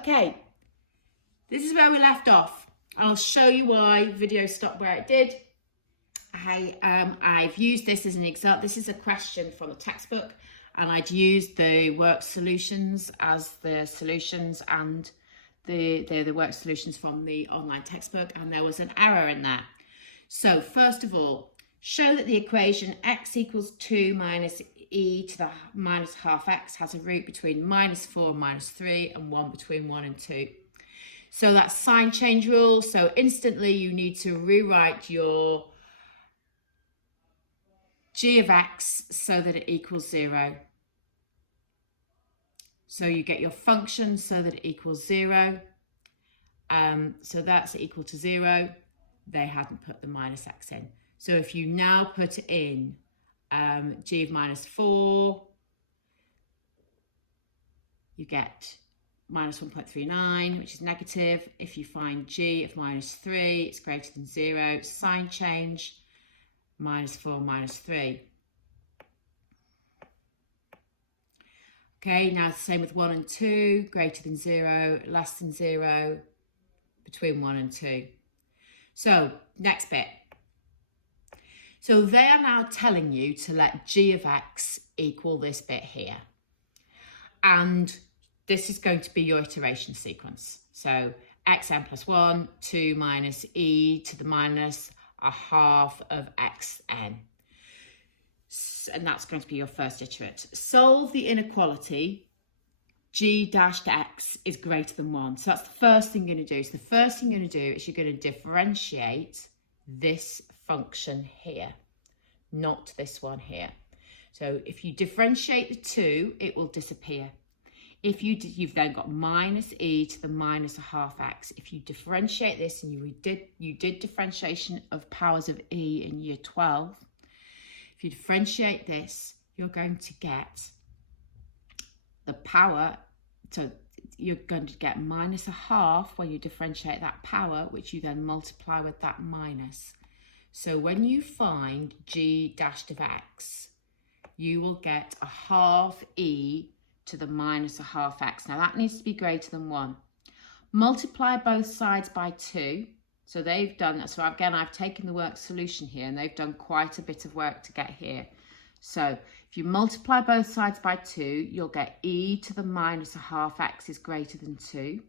Okay, this is where we left off. I'll show you why video stopped where it did. I've used this as an example. This is a question from a textbook, and I'd used the work solutions as the solutions, and they're the work solutions from the online textbook, and there was an error in there. So first of all, show that the equation x equals 2 minus e to the minus half x has a root between -4 and -3 and 1 between 1 and 2. So that's sign change rule. So instantly you need to rewrite your g of x so that it equals 0. So you get your function so that it equals 0. So that's equal to 0. They hadn't put the minus x in. So if you now put in g of -4, you get minus 1.39, which is negative. If you find g of -3, it's greater than 0. Sign change, -4, -3. Okay, now it's the same with 1 and 2, greater than 0, less than 0, between 1 and 2. So, next bit. So they are now telling you to let g of x equal this bit here. And this is going to be your iteration sequence. So xn plus 1, 2 minus e to the minus a half of xn. And that's going to be your first iterate. Solve the inequality g dashed x is greater than 1. So that's the first thing you're going to do. So the first thing you're going to do is you're going to differentiate this function here, not this one here. So if you differentiate the 2, it will disappear. If you've then got minus e to the minus a half x. If you differentiate this, and you did differentiation of powers of e in year 12, if you differentiate this, you're going to get the power, so you're going to get minus a half when you differentiate that power, which you then multiply with that minus. So when you find g dashed of x, you will get a half e to the minus a half x. Now that needs to be greater than 1. Multiply both sides by 2. So they've done that. So again, I've taken the work solution here, and they've done quite a bit of work to get here. So if you multiply both sides by 2, you'll get e to the minus a half x is greater than 2.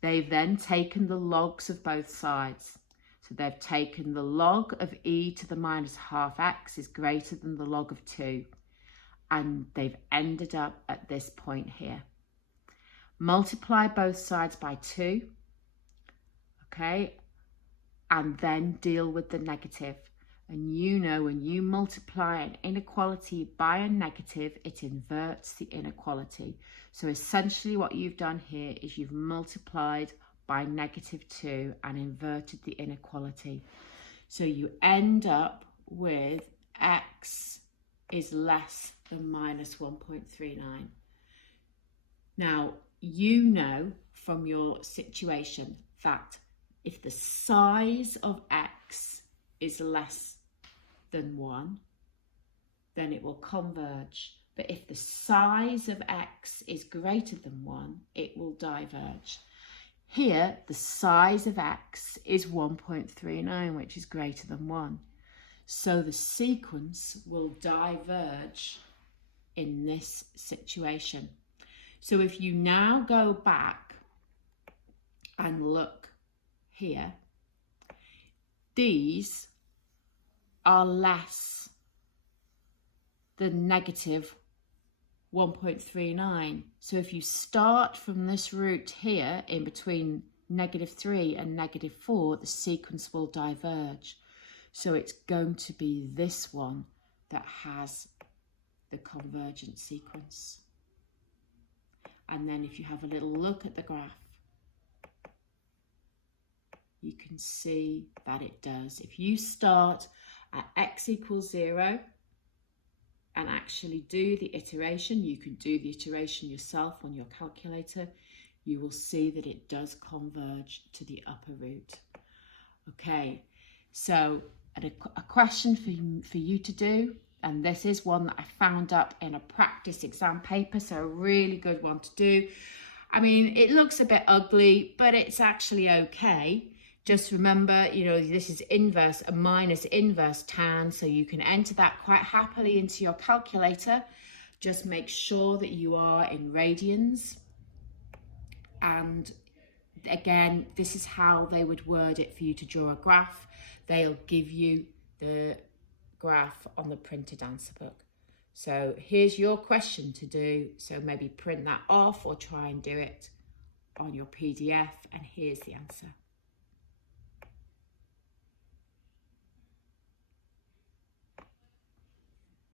They've then taken the logs of both sides. So they've taken the log of e to the minus half x is greater than the log of 2. And they've ended up at this point here. Multiply both sides by 2. Okay. And then deal with the negative. And you know, when you multiply an inequality by a negative, it inverts the inequality. So essentially what you've done here is you've multiplied by -2 and inverted the inequality. So you end up with x is less than minus 1.39. Now, you know from your situation that if the size of x is less than 1, then it will converge. But if the size of x is greater than 1, it will diverge. Here, the size of x is 1.39, which is greater than 1. So the sequence will diverge in this situation. So if you now go back and look here, these are less than negative 1.39. So if you start from this root here in between -3 and -4, the sequence will diverge. So it's going to be this one that has the convergent sequence. And then if you have a little look at the graph, you can see that it does. If you start at x equals 0 and actually do the iteration, you can do the iteration yourself on your calculator, you will see that it does converge to the upper root. Okay, so a question for you to do, and this is one that I found up in a practice exam paper, so a really good one to do. I mean, it looks a bit ugly, but it's actually okay. Just remember, you know, this is inverse, a minus inverse tan, so you can enter that quite happily into your calculator. Just make sure that you are in radians. And again, this is how they would word it for you to draw a graph. They'll give you the graph on the printed answer book. So here's your question to do. So maybe print that off or try and do it on your PDF, and here's the answer.